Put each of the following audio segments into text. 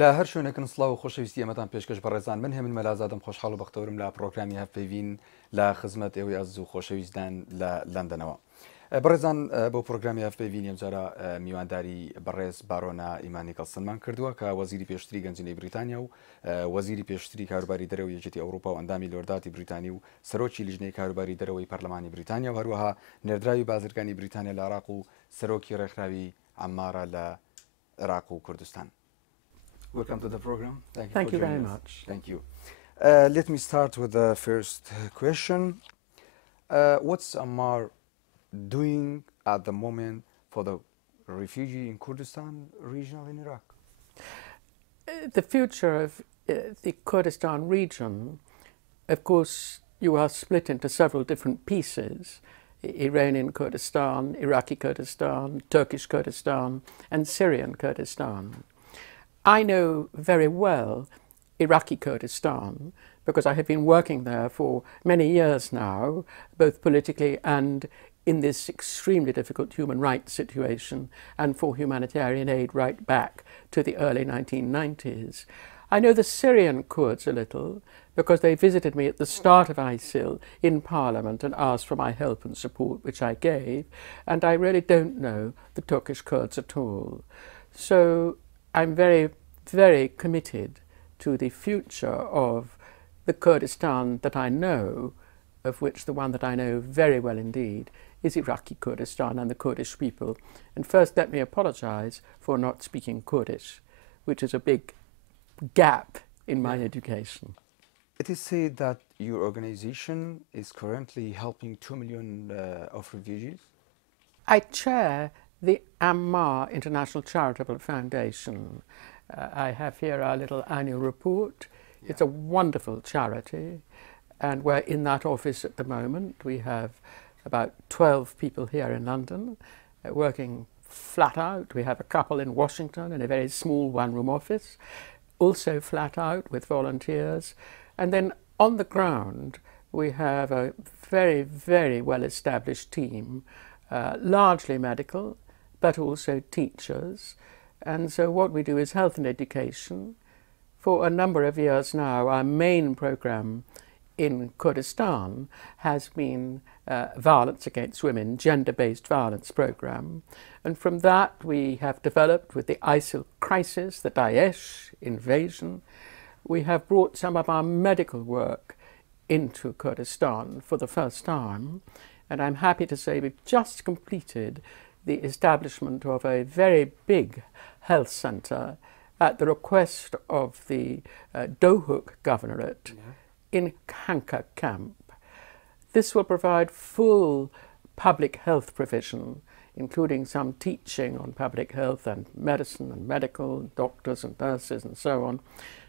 لا هەر شوێنێکن سڵاو و خۆشەویستی ئەمەتان پێشکەش بەڕێزان من هێمن مەلازادەم خۆشحاڵ و بەختەورم لە پرۆگرامی هەفپەیوین لە خزمەت ئێوەی ئەز و خۆشەویستدان لە لەندەنەوە. بەڕێزان بۆ پرۆگرامی هەفپەیوین ئەمجارە میوانداری بەڕێز بارۆنە نیکڵسنمان کردووە کە وەزیری پێشتری گەنجینەی بریتانیا و وەزیری پێشتری کاروباری دەرەوەی یەکێتی ئەوروپا و ئەندامی لۆرداتی بریتانی و سەرۆکی لیژنەی کاروباری دەرەوەی پەرلەمانی بریتانیا و هەروەها نێردراوی بازرگانی بریتانیا لە عێراق و سەرۆکی ڕێکخراوی ئەمارە لە عێراق و کوردستان. Welcome to the program. Thank you very much. Thank you. Let me start with the first question. What's AMAR doing at the moment for the refugee in Kurdistan region in Iraq? The future of the Kurdistan region, of course, you are split into several different pieces. Iranian Kurdistan, Iraqi Kurdistan, Turkish Kurdistan, and Syrian Kurdistan. I know very well Iraqi Kurdistan because I have been working there for many years now, both politically and in this extremely difficult human rights situation and for humanitarian aid right back to the early 1990s. I know the Syrian Kurds a little because they visited me at the start of ISIL in Parliament and asked for my help and support, which I gave, and I really don't know the Turkish Kurds at all. So I'm very, very committed to the future of the Kurdistan that I know, of which the one that I know very well indeed is Iraqi Kurdistan and the Kurdish people. And first let me apologize for not speaking Kurdish, which is a big gap in my education. It is said that your organization is currently helping 2 million of refugees. I chair the AMAR International Charitable Foundation. I have here our little annual report. Yeah. It's a wonderful charity, and we're in that office at the moment. We have about 12 people here in London working flat out. We have a couple in Washington in a very small one-room office, also flat out with volunteers. And then on the ground, we have a very, very well-established team, largely medical, but also teachers. And so what we do is health and education. For a number of years now, our main program in Kurdistan has been violence against women, gender-based violence program. And from that, we have developed with the ISIL crisis, the Daesh invasion, we have brought some of our medical work into Kurdistan for the first time. And I'm happy to say we've just completed the establishment of a very big health centre at the request of the Dohuk Governorate in Kanka camp. This will provide full public health provision, including some teaching on public health and medicine and medical, doctors and nurses and so on,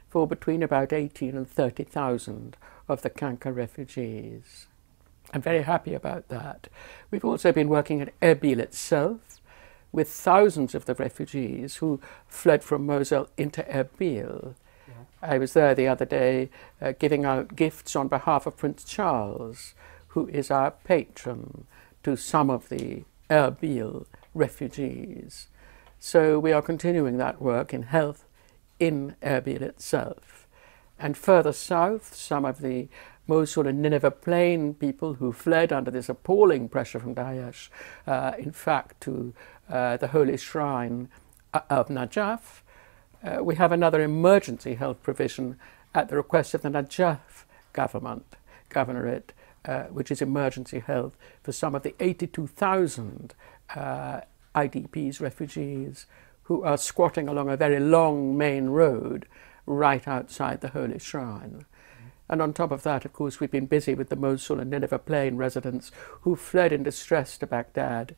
for between about 18 and 30,000 of the Kanka refugees. I'm very happy about that. We've also been working at Erbil itself with thousands of the refugees who fled from Mosul into Erbil. Yeah. I was there the other day giving out gifts on behalf of Prince Charles, who is our patron to some of the Erbil refugees. So we are continuing that work in health in Erbil itself. And further south, some of the Mosul and Nineveh Plain people who fled under this appalling pressure from Daesh, in fact, to the holy shrine of Najaf. We have another emergency health provision at the request of the Najaf governorate, which is emergency health for some of the 82,000 IDPs, refugees, who are squatting along a very long main road right outside the holy shrine. And on top of that, of course, we've been busy with the Mosul and Nineveh Plain residents who fled in distress to Baghdad,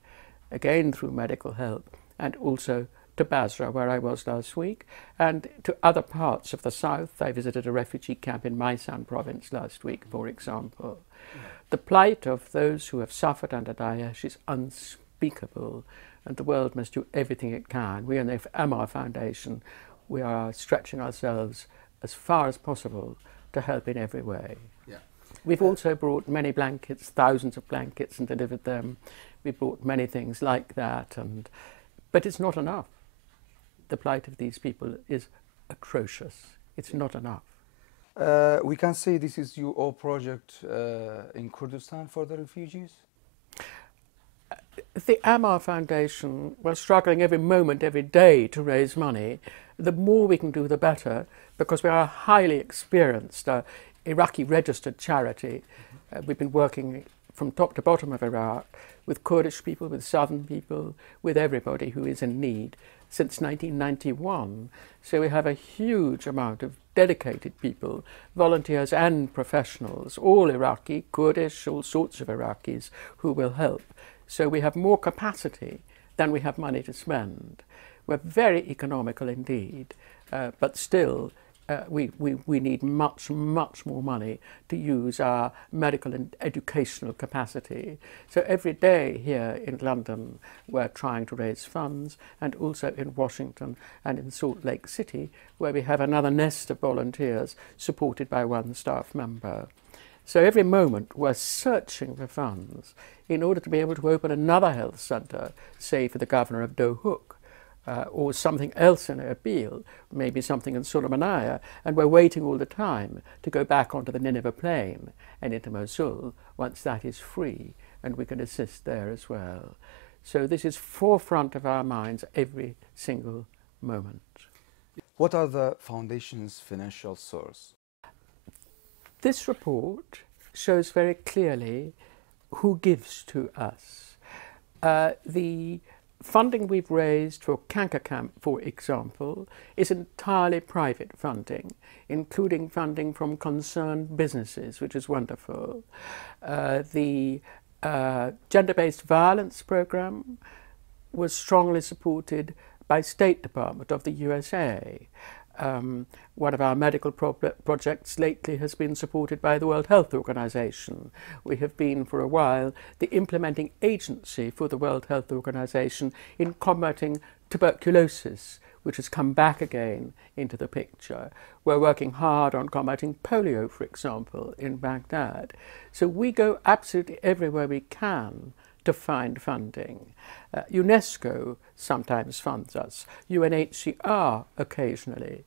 again through medical help, and also to Basra, where I was last week, and to other parts of the south. I visited a refugee camp in Maysan province last week, for example. Yeah. The plight of those who have suffered under Daesh is unspeakable, and the world must do everything it can. We in the AMAR Foundation, we are stretching ourselves as far as possible to help in every way. Yeah. We've also brought many blankets, thousands of blankets, and delivered them. We brought many things like that, but it's not enough. The plight of these people is atrocious. It's not enough. We can say this is your project in Kurdistan for the refugees? The AMAR Foundation, we're struggling every moment, every day to raise money. The more we can do, the better, because we are a highly experienced Iraqi registered charity. We've been working from top to bottom of Iraq with Kurdish people, with southern people, with everybody who is in need since 1991. So we have a huge amount of dedicated people, volunteers and professionals, all Iraqi, Kurdish, all sorts of Iraqis who will help. So we have more capacity than we have money to spend. We're very economical indeed, but still we need much more money to use our medical and educational capacity. So every day here in London we're trying to raise funds, and also in Washington and in Salt Lake City, where we have another nest of volunteers supported by one staff member. So every moment we're searching for funds in order to be able to open another health centre, say for the governor of Dohuk, or something else in Erbil, maybe something in Sulaymaniyah, and we're waiting all the time to go back onto the Nineveh plain and into Mosul once that is free, and we can assist there as well. So this is forefront of our minds every single moment. What are the foundation's financial source? This report shows very clearly who gives to us. The funding we've raised for Canker Camp, for example, is entirely private funding, including funding from concerned businesses, which is wonderful. The gender-based violence program was strongly supported by State Department of the USA. One of our medical projects lately has been supported by the World Health Organization. We have been for a while the implementing agency for the World Health Organization in combating tuberculosis, which has come back again into the picture. We're working hard on combating polio, for example, in Baghdad. So we go absolutely everywhere we can to find funding. UNESCO sometimes funds us, UNHCR occasionally,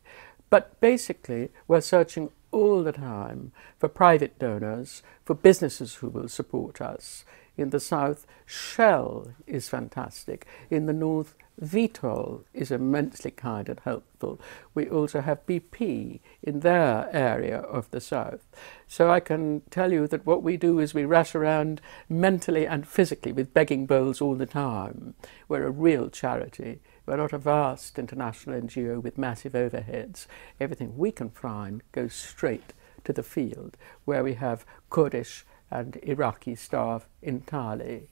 but basically we're searching all the time for private donors, for businesses who will support us. In the south, Shell is fantastic. In the north, Vitol is immensely kind and helpful. We also have BP in their area of the south. So I can tell you that what we do is we rush around mentally and physically with begging bowls all the time. We're a real charity. We're not a vast international NGO with massive overheads. Everything we can find goes straight to the field, where we have Kurdish and Iraqi staff entirely.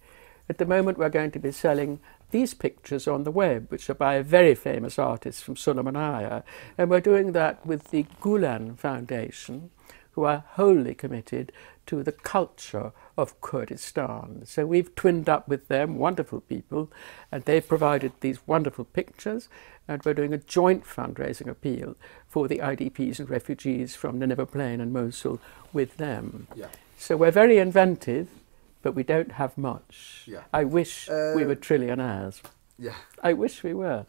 At the moment we're going to be selling these pictures on the web, which are by a very famous artist from Sulaymaniyah, and we're doing that with the Gulen Foundation, who are wholly committed to the culture of Kurdistan. So we've twinned up with them, wonderful people, and they've provided these wonderful pictures, and we're doing a joint fundraising appeal for the IDPs and refugees from Nineveh Plain and Mosul with them. Yeah. So we're very inventive, but we don't have much. Yeah. I wish we were trillionaires. Yeah. I wish we were.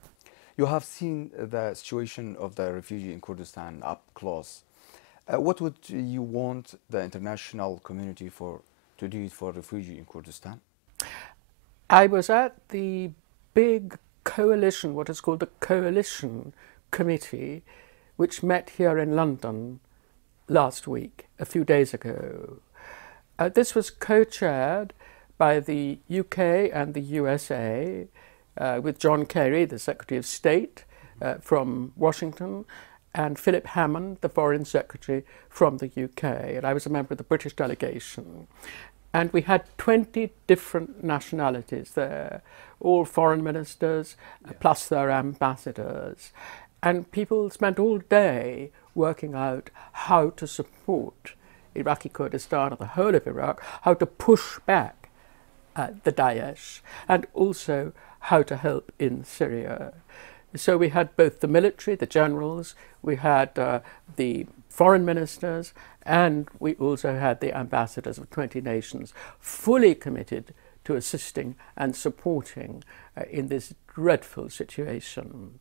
You have seen the situation of the refugee in Kurdistan up close. What would you want the international community to do for refugee in Kurdistan? I was at the big coalition, what is called the Coalition Committee, which met here in London last week, a few days ago. This was co-chaired by the UK and the USA, with John Kerry, the Secretary of State from Washington, and Philip Hammond, the Foreign Secretary from the UK. And I was a member of the British delegation. And we had 20 different nationalities there, all foreign ministers, plus their ambassadors. And people spent all day working out how to support Iraqi Kurdistan, or the whole of Iraq, how to push back the Daesh, and also how to help in Syria. So we had both the military, the generals, we had the foreign ministers, and we also had the ambassadors of 20 nations fully committed to assisting and supporting in this dreadful situation.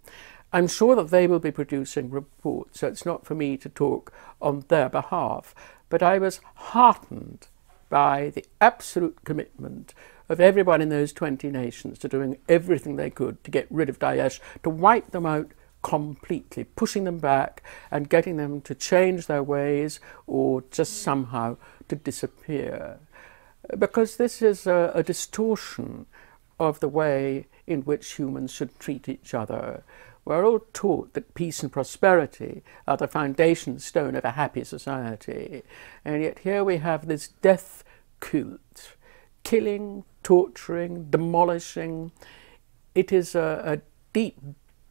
I'm sure that they will be producing reports, so it's not for me to talk on their behalf. But I was heartened by the absolute commitment of everyone in those 20 nations to doing everything they could to get rid of Daesh, to wipe them out completely, pushing them back and getting them to change their ways or just somehow to disappear. Because this is a distortion of the way in which humans should treat each other. We're all taught that peace and prosperity are the foundation stone of a happy society, and yet here we have this death cult, killing, torturing, demolishing. It is a deep,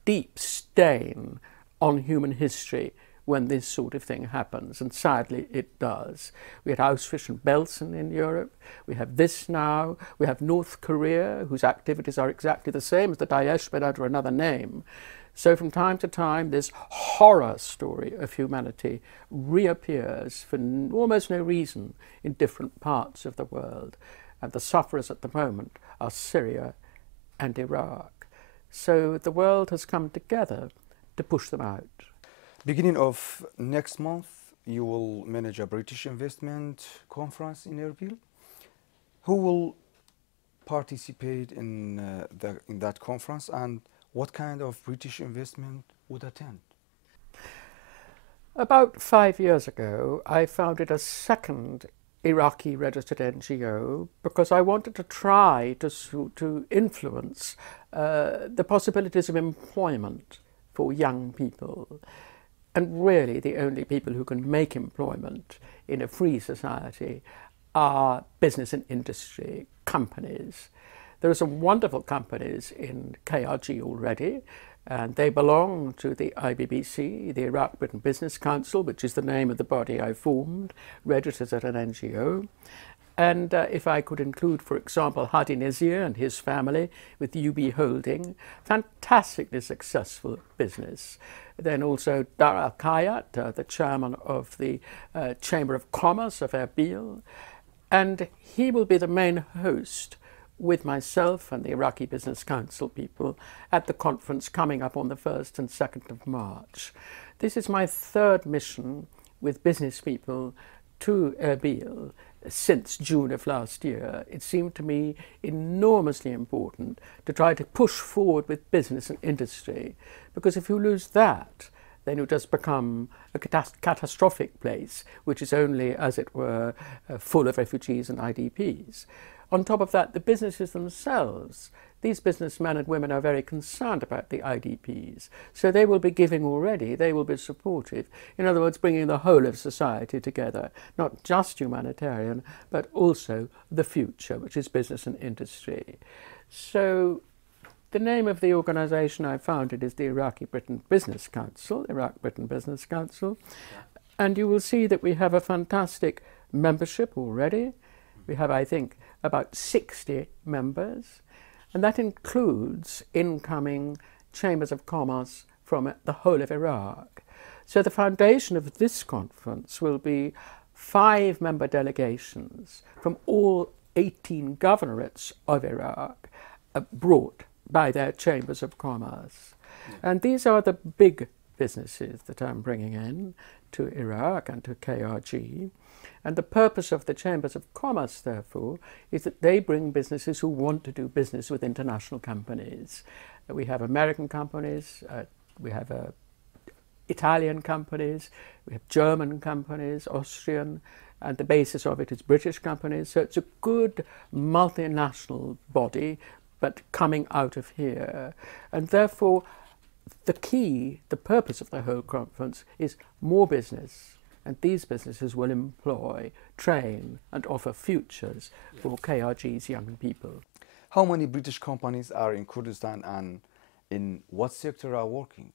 deep stain on human history when this sort of thing happens, and sadly it does. We had Auschwitz and Belsen in Europe, we have this now, we have North Korea, whose activities are exactly the same as the Daesh but under another name. So from time to time this horror story of humanity reappears for almost no reason in different parts of the world, and the sufferers at the moment are Syria and Iraq. So the world has come together to push them out. Beginning of next month, you will manage a British investment conference in Erbil. Who will participate in that conference, and what kind of British investment would attend? About 5 years ago, I founded a second Iraqi registered NGO because I wanted to try to influence the possibilities of employment for young people. And really the only people who can make employment in a free society are business and industry, companies. There are some wonderful companies in KRG already, and they belong to the IBBC, the Iraq Britain Business Council, which is the name of the body I formed, registered as an NGO. And if I could include, for example, Hadi Nazir and his family with UB Holding, fantastically successful business. Then also Dar Al-Kayat, the chairman of the Chamber of Commerce of Erbil, and he will be the main host with myself and the Iraqi Business Council people at the conference coming up on the 1st and 2nd of March. This is my third mission with business people to Erbil since June of last year. It seemed to me enormously important to try to push forward with business and industry, because if you lose that, then you just become a catastrophic place, which is only, as it were, full of refugees and IDPs. On top of that, the businesses themselves, these businessmen and women are very concerned about the IDPs. So they will be giving already, they will be supportive. In other words, bringing the whole of society together, not just humanitarian, but also the future, which is business and industry. So the name of the organisation I founded is the Iraqi Britain Business Council, Iraq Britain Business Council. And you will see that we have a fantastic membership already. We have, I think, about 60 members, and that includes incoming chambers of commerce from the whole of Iraq. So the foundation of this conference will be 5 member delegations from all 18 governorates of Iraq brought by their chambers of commerce. And these are the big businesses that I'm bringing in to Iraq and to KRG. And the purpose of the Chambers of Commerce, therefore, is that they bring businesses who want to do business with international companies. We have American companies, we have Italian companies, we have German companies, Austrian, and the basis of it is British companies. So it's a good multinational body, but coming out of here. And therefore, the purpose of the whole conference is more business. And these businesses will employ, train and offer futures for KRG's young people. How many British companies are in Kurdistan, and in what sector are working?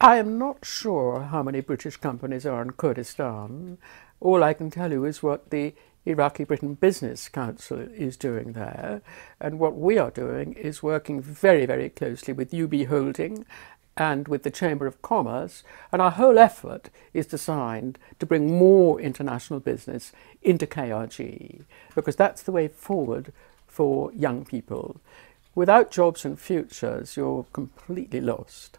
I am not sure how many British companies are in Kurdistan. All I can tell you is what the Iraqi Britain Business Council is doing there. And what we are doing is working very, very closely with UB Holding and with the Chamber of Commerce, and our whole effort is designed to bring more international business into KRG, because that's the way forward for young people. Without jobs and futures, you're completely lost.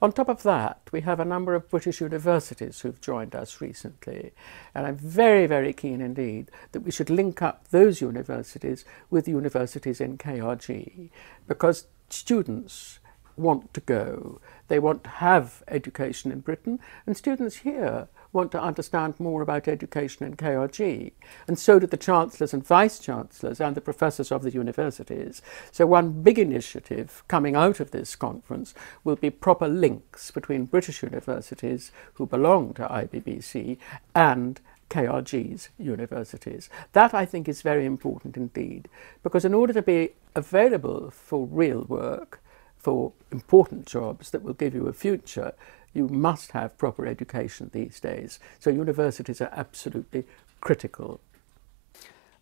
On top of that, we have a number of British universities who've joined us recently, and I'm very, very keen indeed that we should link up those universities with universities in KRG, because students want to go. They want to have education in Britain, and students here want to understand more about education in KRG, and so do the chancellors and vice-chancellors and the professors of the universities. So one big initiative coming out of this conference will be proper links between British universities who belong to IBBC and KRG's universities. That, I think, is very important indeed, because in order to be available for real work, for important jobs that will give you a future, you must have proper education these days. So universities are absolutely critical.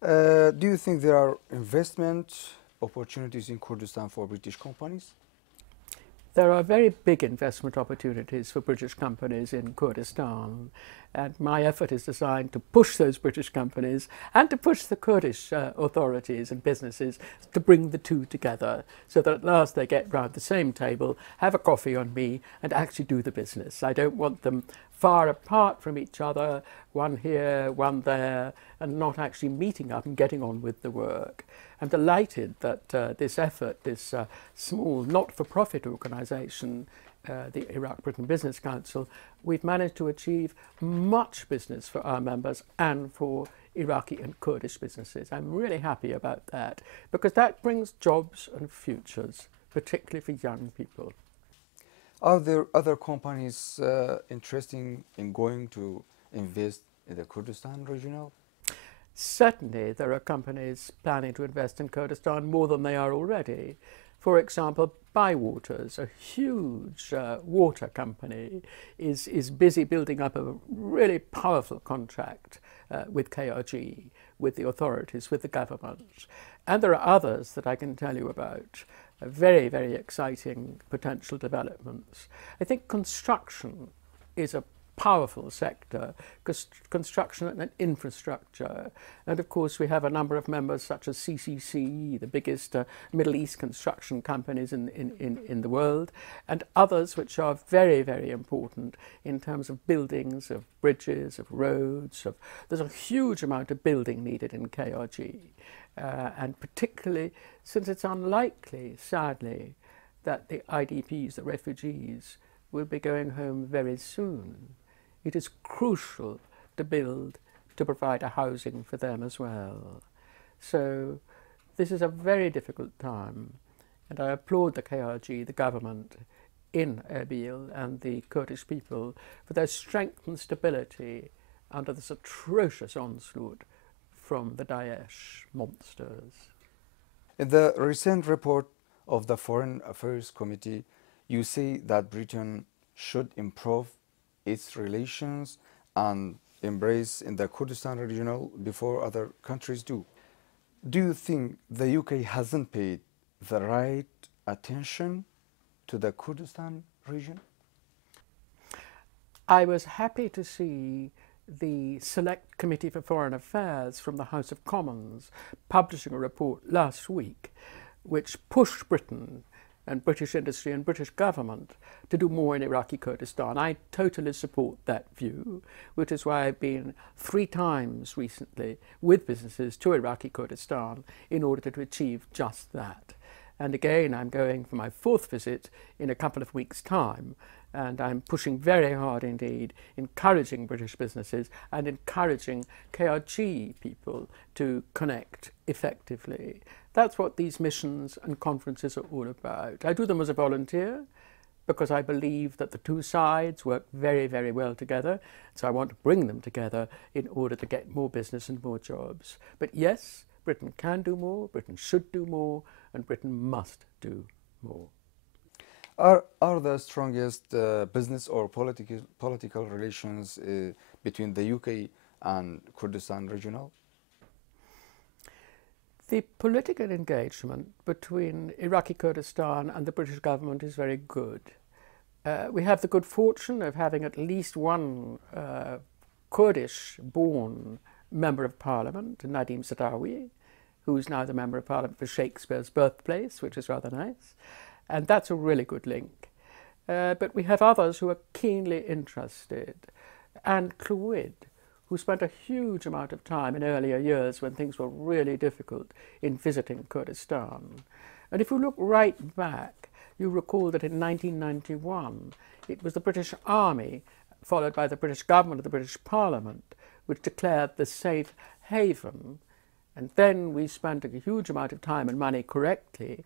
Do you think there are investment opportunities in Kurdistan for British companies? There are very big investment opportunities for British companies in Kurdistan, and my effort is designed to push those British companies and to push the Kurdish authorities and businesses to bring the two together, so that at last they get round the same table, have a coffee on me, and actually do the business. I don't want them far apart from each other, one here, one there, and not actually meeting up and getting on with the work. I'm delighted that this effort, this small not-for-profit organisation, the Iraq-Britain Business Council, we've managed to achieve much business for our members and for Iraqi and Kurdish businesses. I'm really happy about that, because that brings jobs and futures, particularly for young people. Are there other companies interested in going to invest in the Kurdistan regional? Certainly there are companies planning to invest in Kurdistan more than they are already. For example, Bywaters, a huge water company, is busy building up a really powerful contract with KRG, with the authorities, with the government. And there are others that I can tell you about, very, very exciting potential developments. I think construction is a powerful sector, construction and infrastructure. And of course we have a number of members such as CCC, the biggest Middle East construction companies in the world, and others which are very, very important in terms of buildings, of bridges, of roads. There's a huge amount of building needed in KRG. And particularly since it's unlikely, sadly, that the IDPs, the refugees, will be going home very soon. It is crucial to build, to provide a housing for them as well. So this is a very difficult time, and I applaud the KRG, the government in Erbil, and the Kurdish people for their strength and stability under this atrocious onslaught from the Daesh monsters. In the recent report of the Foreign Affairs Committee, you say that Britain should improve its relations and embrace in the Kurdistan regional before other countries do. Do you think the UK hasn't paid the right attention to the Kurdistan region? I was happy to see the Select Committee for Foreign Affairs from the House of Commons publishing a report last week which pushed Britain and British industry and British government to do more in Iraqi Kurdistan. I totally support that view, which is why I've been 3 times recently with businesses to Iraqi Kurdistan in order to achieve just that. And again, I'm going for my 4th visit in a couple of weeks' time, and I'm pushing very hard indeed, encouraging British businesses and encouraging KRG people to connect effectively. That's what these missions and conferences are all about. I do them as a volunteer because I believe that the two sides work very, very well together. So I want to bring them together in order to get more business and more jobs. But yes, Britain can do more, Britain should do more, and Britain must do more. Are the strongest business or political relations between the UK and Kurdistan regional? The political engagement between Iraqi Kurdistan and the British government is very good. We have the good fortune of having at least one Kurdish-born Member of Parliament, Nadim Sadawi, who's now the Member of Parliament for Shakespeare's birthplace, which is rather nice. And that's a really good link. But we have others who are keenly interested. And Clwyd, who spent a huge amount of time in earlier years when things were really difficult in visiting Kurdistan. And if you look right back, you recall that in 1991, it was the British Army, followed by the British government and the British Parliament, which declared the safe haven. And then we spent a huge amount of time and money correctly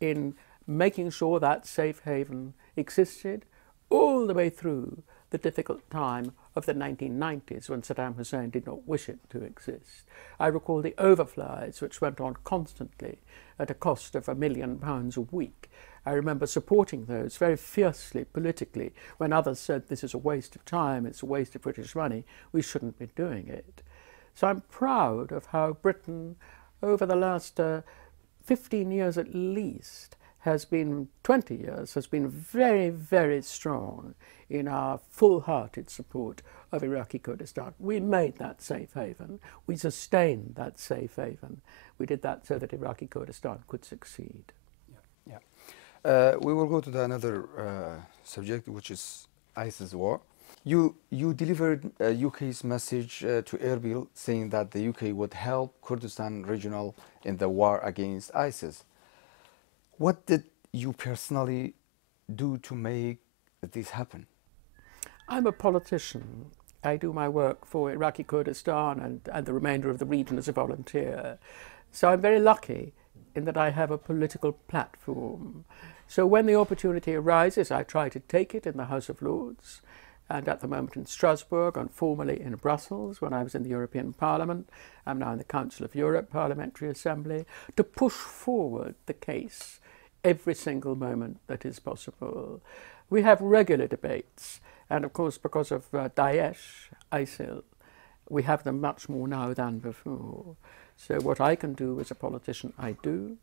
in making sure that safe haven existed all the way through the difficult time of the 1990s when Saddam Hussein did not wish it to exist. I recall the overflights which went on constantly at a cost of £1 million a week. I remember supporting those very fiercely politically when others said this is a waste of time, it's a waste of British money, we shouldn't be doing it. So I'm proud of how Britain over the last 15 years at least has been, 20 years, has been very, very strong in our full-hearted support of Iraqi Kurdistan. We made that safe haven. We sustained that safe haven. We did that so that Iraqi Kurdistan could succeed. Yeah. We will go to another subject, which is ISIS war. You delivered UK's message to Erbil saying that the UK would help Kurdistan regional in the war against ISIS. What did you personally do to make this happen? I'm a politician. I do my work for Iraqi Kurdistan and the remainder of the region as a volunteer. So I'm very lucky in that I have a political platform. So when the opportunity arises, I try to take it in the House of Lords, and at the moment in Strasbourg, and formerly in Brussels when I was in the European Parliament. I'm now in the Council of Europe Parliamentary Assembly, to push forward the case every single moment that is possible. We have regular debates, and of course because of Daesh, ISIL, we have them much more now than before. So what I can do as a politician, I do.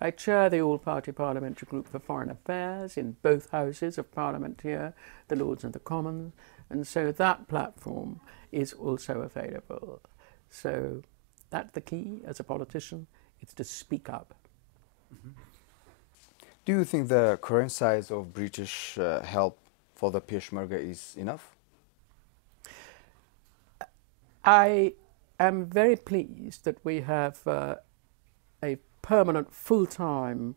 I chair the All-Party Parliamentary Group for Foreign Affairs in both houses of Parliament here, the Lords and the Commons, and so that platform is also available. So that's the key as a politician, it's to speak up. Mm-hmm. Do you think the current size of British help for the Peshmerga is enough? I am very pleased that we have a permanent full-time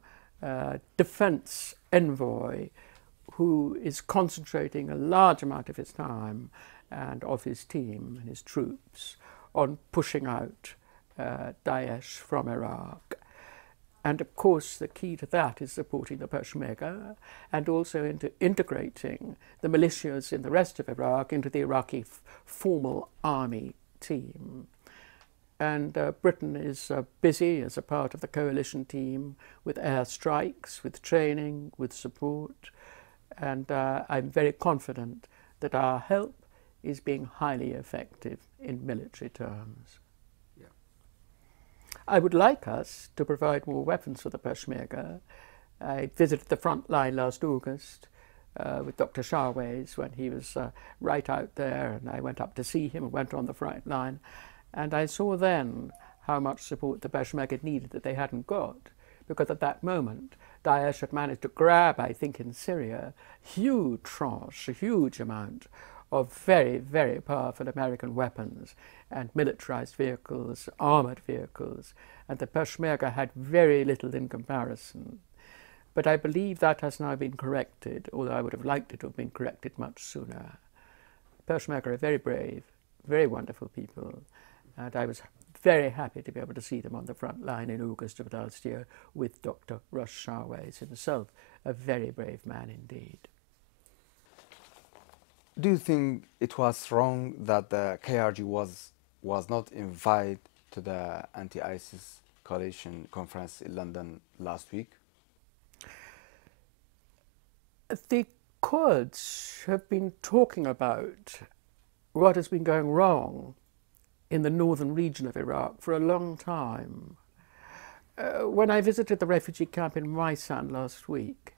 defence envoy who is concentrating a large amount of his time and of his team and his troops on pushing out Daesh from Iraq. And of course the key to that is supporting the Peshmerga and also into integrating the militias in the rest of Iraq into the Iraqi formal army team. And Britain is busy as a part of the coalition team with airstrikes, with training, with support. And I'm very confident that our help is being highly effective in military terms. Yeah. I would like us to provide more weapons for the Peshmerga. I visited the front line last August with Dr. Shahways when he was right out there, and I went up to see him and went on the front line. And I saw then how much support the Peshmerga needed that they hadn't got, because at that moment Daesh had managed to grab, I think in Syria, huge tranche, a huge amount of very, very powerful American weapons and militarized vehicles, armored vehicles, and the Peshmerga had very little in comparison. But I believe that has now been corrected, although I would have liked it to have been corrected much sooner. Peshmerga are very brave, very wonderful people. And I was very happy to be able to see them on the front line in August of last year with Dr. Russ Shahways himself, a very brave man indeed. Do you think it was wrong that the KRG was not invited to the anti-ISIS coalition conference in London last week? The Kurds have been talking about what has been going wrong in the northern region of Iraq for a long time. When I visited the refugee camp in Maysan last week,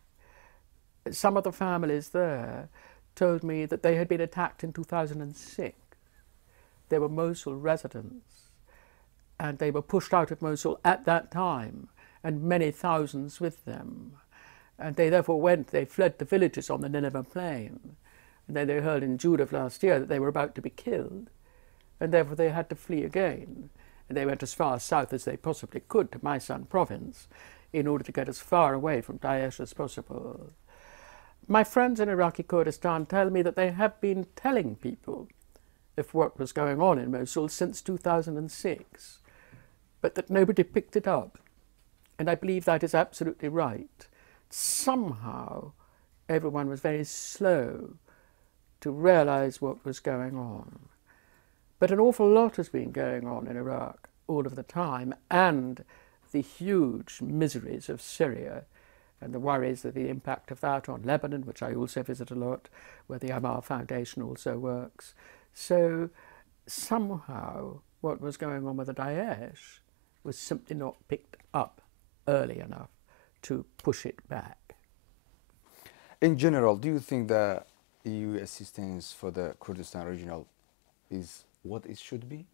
some of the families there told me that they had been attacked in 2006. They were Mosul residents. and they were pushed out of Mosul at that time, and many thousands with them. And they therefore they fled the villages on the Nineveh plain. And then they heard in June of last year that they were about to be killed, and therefore they had to flee again. And they went as far south as they possibly could to Maysan province in order to get as far away from Daesh as possible. My friends in Iraqi Kurdistan tell me that they have been telling people of what was going on in Mosul since 2006, but that nobody picked it up. And I believe that is absolutely right. Somehow everyone was very slow to realize what was going on. But an awful lot has been going on in Iraq all of the time, and the huge miseries of Syria and the worries of the impact of that on Lebanon, which I also visit a lot, where the AMAR Foundation also works. So somehow what was going on with the Daesh was simply not picked up early enough to push it back. In general, do you think the EU assistance for the Kurdistan regional is what it should be?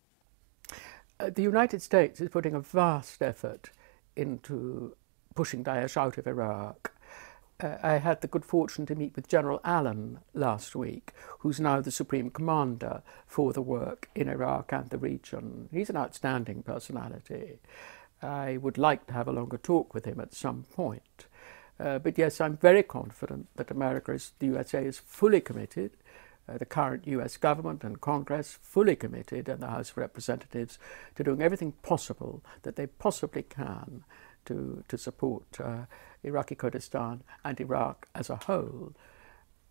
The United States is putting a vast effort into pushing Daesh out of Iraq. I had the good fortune to meet with General Allen last week, who's now the Supreme Commander for the work in Iraq and the region. He's an outstanding personality. I would like to have a longer talk with him at some point. But yes, I'm very confident that the USA is fully committed, the current US government and Congress fully committed, and the House of Representatives, to doing everything possible that they possibly can to support Iraqi Kurdistan and Iraq as a whole.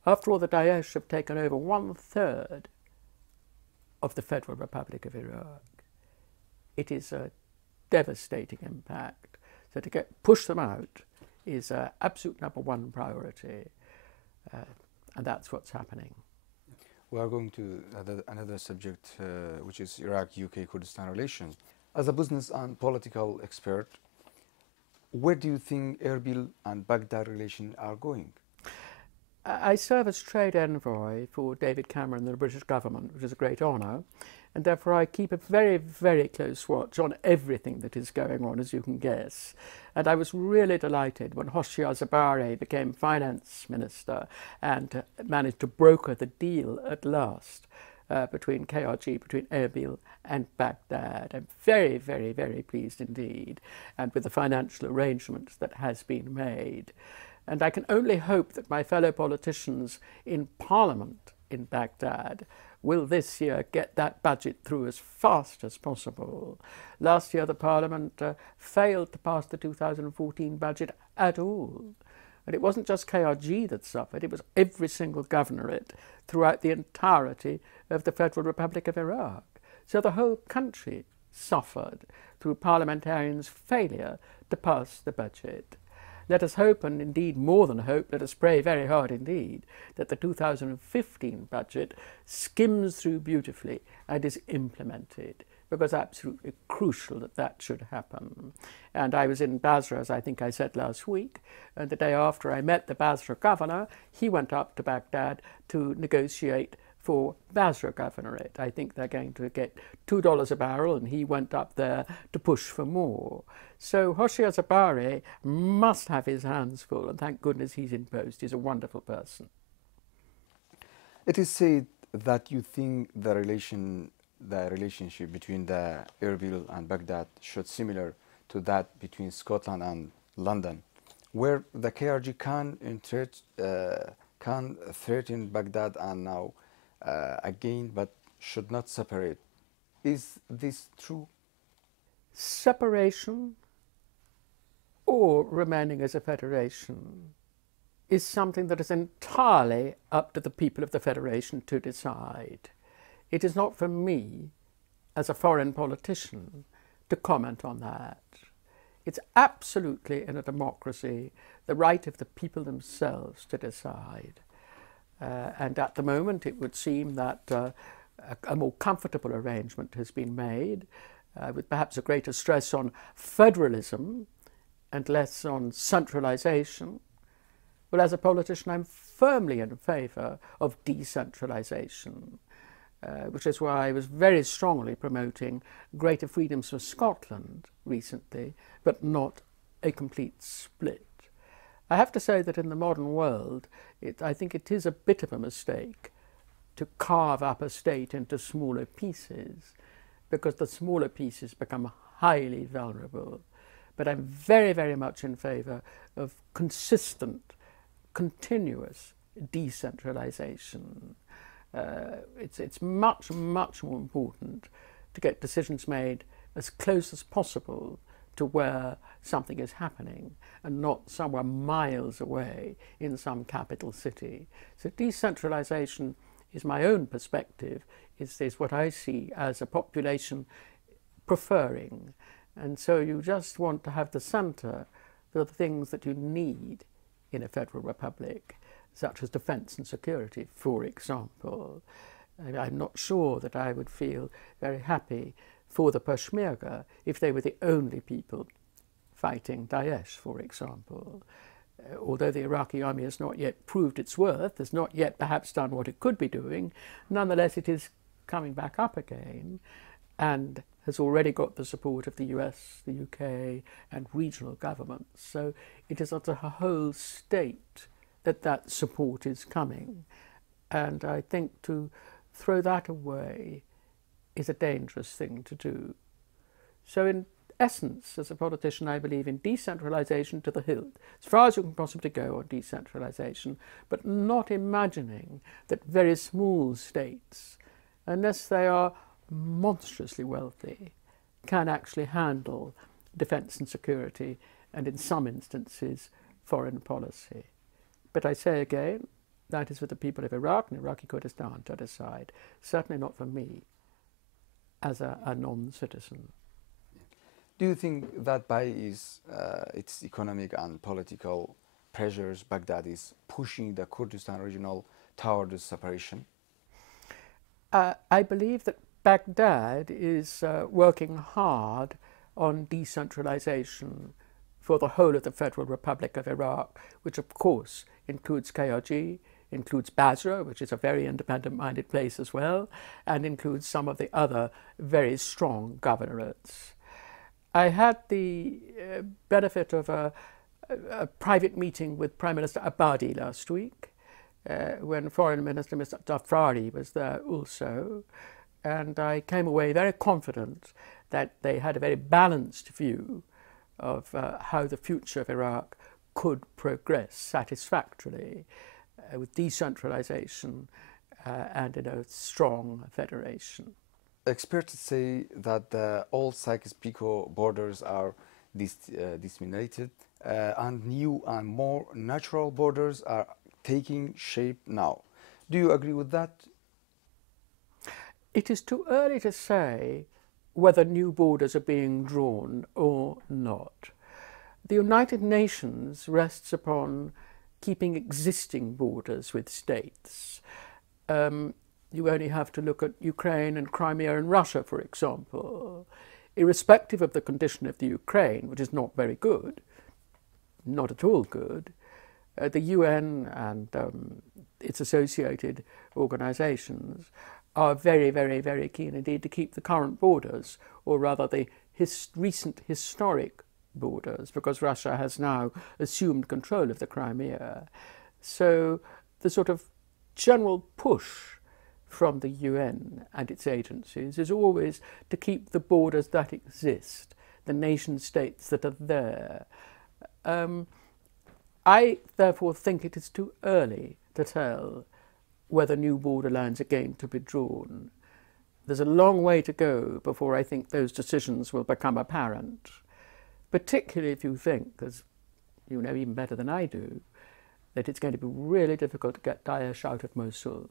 After all, the Daesh have taken over 1/3 of the Federal Republic of Iraq. It is a devastating impact. So to push them out is absolute #1 priority, and that's what's happening. We are going to another subject, which is Iraq-UK Kurdistan relations. As a business and political expert, where do you think Erbil and Baghdad relations are going? I serve as trade envoy for David Cameron and the British government, which is a great honour, and therefore I keep a very, very close watch on everything that is going on, as you can guess. And I was really delighted when Hoshyar Zebari became finance minister and managed to broker the deal at last between KRG, between Erbil and Baghdad. I'm very, very, very pleased indeed, and with the financial arrangements that has been made. And I can only hope that my fellow politicians in Parliament in Baghdad will this year get that budget through as fast as possible. Last year the Parliament failed to pass the 2014 budget at all. And it wasn't just KRG that suffered, it was every single governorate throughout the entirety of the Federal Republic of Iraq. So the whole country suffered through parliamentarians' failure to pass the budget. Let us hope, and indeed more than hope, let us pray very hard indeed, that the 2015 budget skims through beautifully and is implemented, because absolutely crucial that that should happen. And I was in Basra, as I think I said last week, and the day after I met the Basra governor, he went up to Baghdad to negotiate for Basra governorate. I think they're going to get $2 a barrel, and he went up there to push for more. So Hoshyar Zebari must have his hands full, and thank goodness he's in post. He's a wonderful person. It is said that you think the relationship between the Erbil and Baghdad should similar to that between Scotland and London, where the KRG can threaten Baghdad and now again, but should not separate. Is this true? Separation or remaining as a federation is something that is entirely up to the people of the federation to decide. It is not for me, as a foreign politician, to comment on that. It's absolutely, in a democracy, the right of the people themselves to decide. And at the moment, it would seem that a more comfortable arrangement has been made, with perhaps a greater stress on federalism and less on centralisation. Well, as a politician, I'm firmly in favour of decentralisation. which is why I was very strongly promoting greater freedoms for Scotland recently, but not a complete split. I have to say that in the modern world, I think it is a bit of a mistake to carve up a state into smaller pieces, because the smaller pieces become highly vulnerable. But I'm very, very much in favour of consistent, continuous decentralisation. It's much, much more important to get decisions made as close as possible to where something is happening and not somewhere miles away in some capital city. So decentralisation is my own perspective, is what I see as a population preferring. And so you just want to have the centre for the things that you need in a federal republic, such as defence and security, for example. I'm not sure that I would feel very happy for the Peshmerga if they were the only people fighting Daesh, for example. Although the Iraqi army has not yet proved its worth, has not yet perhaps done what it could be doing, nonetheless it is coming back up again and has already got the support of the US, the UK and regional governments. So it is as a whole state that support is coming. And I think to throw that away is a dangerous thing to do. So in essence, as a politician, I believe in decentralisation to the hilt, as far as you can possibly go on decentralisation, but not imagining that very small states, unless they are monstrously wealthy, can actually handle defence and security, and in some instances, foreign policy. But I say again, that is for the people of Iraq and Iraqi Kurdistan to decide, certainly not for me as a non-citizen. Do you think that by its economic and political pressures, Baghdad is pushing the Kurdistan regional towards separation? I believe that Baghdad is working hard on decentralization for the whole of the Federal Republic of Iraq, which of course includes KRG, includes Basra, which is a very independent-minded place as well, and includes some of the other very strong governorates. I had the benefit of a private meeting with Prime Minister Abadi last week, when Foreign Minister Mr. Dafrari was there also, and I came away very confident that they had a very balanced view of how the future of Iraq could progress satisfactorily with decentralization and in a strong federation. Experts say that all Sykes-Picot borders are disseminated and new and more natural borders are taking shape now. Do you agree with that? It is too early to say whether new borders are being drawn or not. The United Nations rests upon keeping existing borders with states. You only have to look at Ukraine and Crimea and Russia, for example. Irrespective of the condition of the Ukraine, which is not very good, not at all good, the UN and its associated organizations are very, very, very keen indeed to keep the current borders, or rather the recent historic borders, because Russia has now assumed control of the Crimea. So the sort of general push from the UN and its agencies is always to keep the borders that exist, the nation states that are there. I therefore think it is too early to tell whether new borderlines are going to be drawn. There's a long way to go before I think those decisions will become apparent, particularly if you think, as you know even better than I do, that it's going to be really difficult to get Daesh out of Mosul.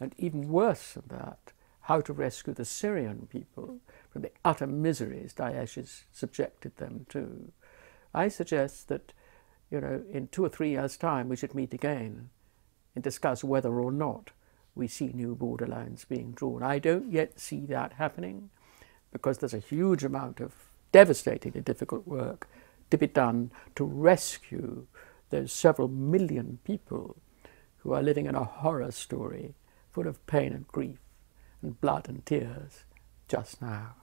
And even worse than that, how to rescue the Syrian people from the utter miseries Daesh has subjected them to. I suggest that, you know, in 2 or 3 years' time we should meet again and discuss whether or not we see new borderlines being drawn. I don't yet see that happening because there's a huge amount of devastatingly difficult work to be done to rescue those several million people who are living in a horror story full of pain and grief. and blood and tears just now.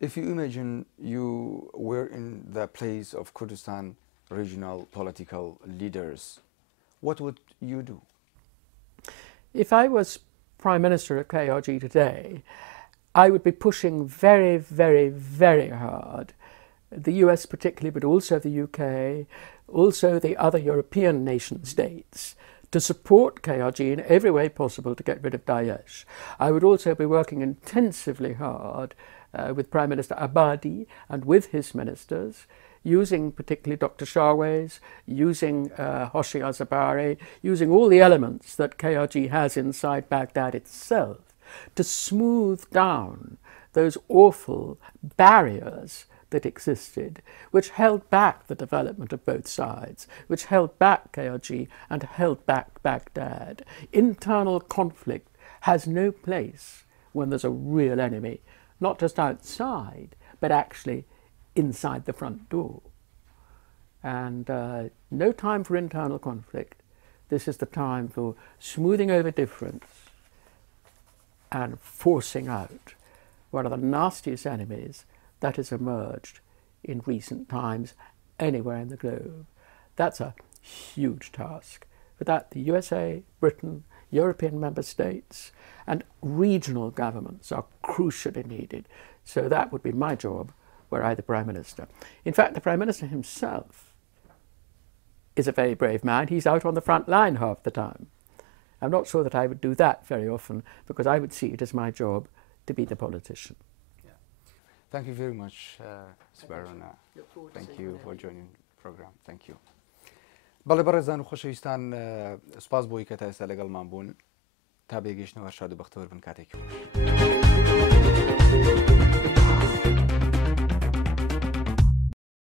If you imagine you were in the place of Kurdistan regional political leaders, what would you do? If I was Prime Minister of KRG today, I would be pushing very, very, very hard, the US particularly, but also the UK, also the other European nation states, to support KRG in every way possible to get rid of Daesh. I would also be working intensively hard with Prime Minister Abadi and with his ministers, using particularly Dr. Shahwez, using Hoshi Azabari, using all the elements that KRG has inside Baghdad itself to smooth down those awful barriers that existed, which held back the development of both sides, which held back KRG and held back Baghdad. Internal conflict has no place when there's a real enemy, not just outside, but actually inside the front door. And no time for internal conflict. This is the time for smoothing over difference and forcing out one of the nastiest enemies that has emerged in recent times anywhere in the globe. That's a huge task. For that, the USA, Britain, European member states and regional governments are crucially needed. So that would be my job were I the Prime Minister. In fact, the Prime Minister himself is a very brave man. He's out on the front line half the time. I'm not sure that I would do that very often, because I would see it as my job to be the politician. Yeah. Thank you very much, Baron. Thank you for joining the program. Thank you. بەڵێ بەڕێزان و خۆشەویستان سوپاس بۆی کە تا ئێستا لەگەڵمان بوون تا بێگەشتنەوە شاد و بەختەوەر بن کاتێکی